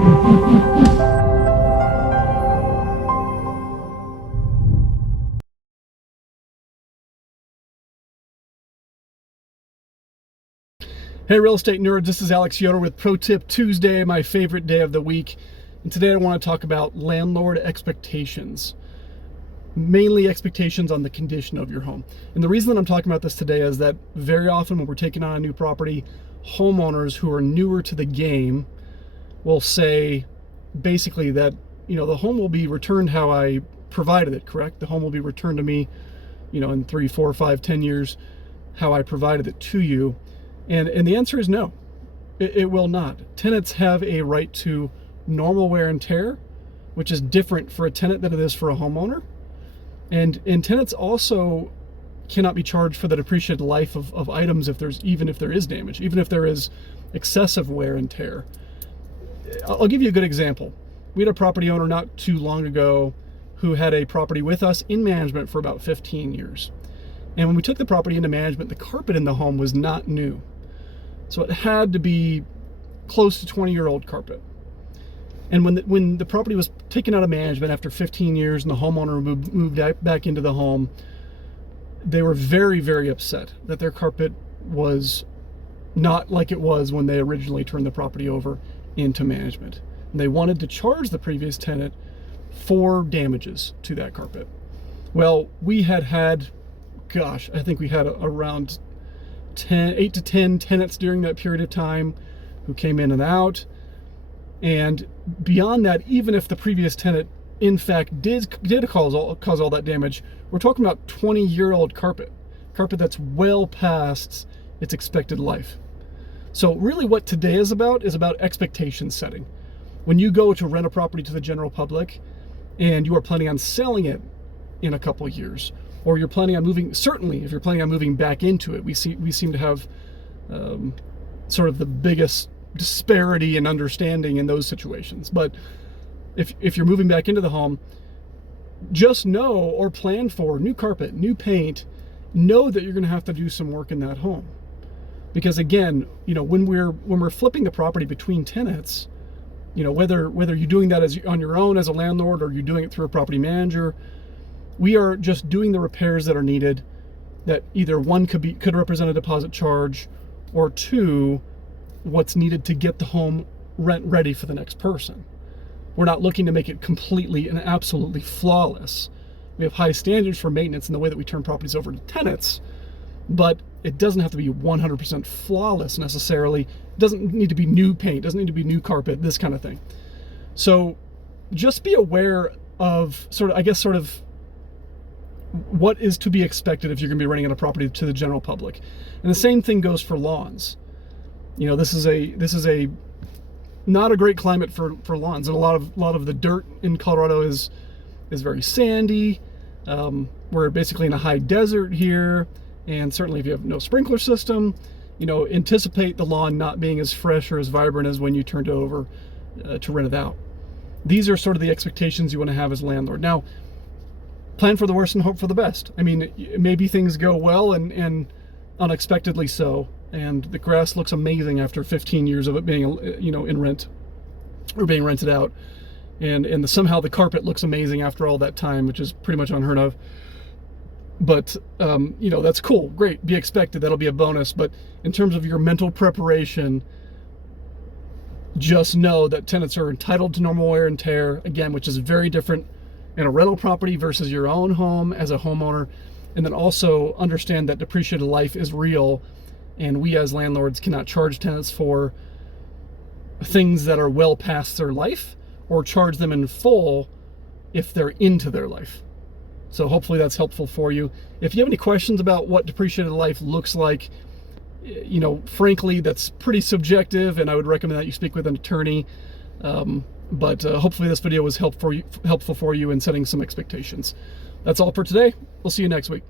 Hey real estate nerds, this is Alex Yoder with Pro Tip Tuesday, my favorite day of the week. And today I want to talk about landlord expectations. Mainly expectations on the condition of your home. And the reason that I'm talking about this today is that very often when we're taking on a new property, homeowners who are newer to the game will say basically that, the home will be returned how I provided it, correct? The home will be returned to me, in 3, 4, 5, 10 years, how I provided it to you. And the answer is no, it will not. Tenants have a right to normal wear and tear, which is different for a tenant than it is for a homeowner. And tenants also cannot be charged for the depreciated life of items even if there is damage, even if there is excessive wear and tear. I'll give you a good example. We had a property owner not too long ago who had a property with us in management for about 15 years. And when we took the property into management, the carpet in the home was not new. So it had to be close to 20-year-old carpet. And when the property was taken out of management after 15 years and the homeowner moved back into the home, they were very, very upset that their carpet was not like it was when they originally turned the property over into management. And they wanted to charge the previous tenant for damages to that carpet. Well, we had, gosh, I think we had around 8 to 10 tenants during that period of time who came in and out. And beyond that, even if the previous tenant in fact did cause all that damage, we're talking about 20-year-old carpet that's well past its expected life. So really what today is about expectation setting. When you go to rent a property to the general public and you are planning on selling it in a couple of years, or you're planning on moving, certainly if you're planning on moving back into it, we seem to have sort of the biggest disparity in understanding in those situations. But if you're moving back into the home, just know or plan for new carpet, new paint, know that you're going to have to do some work in that home. Because again, when we're flipping the property between tenants, whether you're doing that on your own as a landlord or you're doing it through a property manager, we are just doing the repairs that are needed, that either one could represent a deposit charge, or two, what's needed to get the home rent ready for the next person. We're not looking to make it completely and absolutely flawless. We have high standards for maintenance in the way that we turn properties over to tenants, but it doesn't have to be 100% flawless necessarily. It doesn't need to be new paint, doesn't need to be new carpet, this kind of thing. So just be aware of sort of what is to be expected if you're going to be renting out a property to the general public. And the same thing goes for lawns. This is a not a great climate for lawns, and a lot of the dirt in Colorado is very sandy. We're basically in a high desert here, and certainly if you have no sprinkler system, anticipate the lawn not being as fresh or as vibrant as when you turned it over to rent it out. These are sort of the expectations you want to have as a landlord. Now, plan for the worst and hope for the best. I mean, maybe things go well and unexpectedly so, and the grass looks amazing after 15 years of it being, in rent or being rented out, and somehow the carpet looks amazing after all that time, which is pretty much unheard of. But that's cool, great, be expected, that'll be a bonus. But in terms of your mental preparation, just know that tenants are entitled to normal wear and tear, again, which is very different in a rental property versus your own home as a homeowner. And then also understand that depreciated life is real, and we as landlords cannot charge tenants for things that are well past their life, or charge them in full if they're into their life. So hopefully that's helpful for you. If you have any questions about what depreciated life looks like, frankly, that's pretty subjective, and I would recommend that you speak with an attorney. But hopefully this video was helpful for you in setting some expectations. That's all for today. We'll see you next week.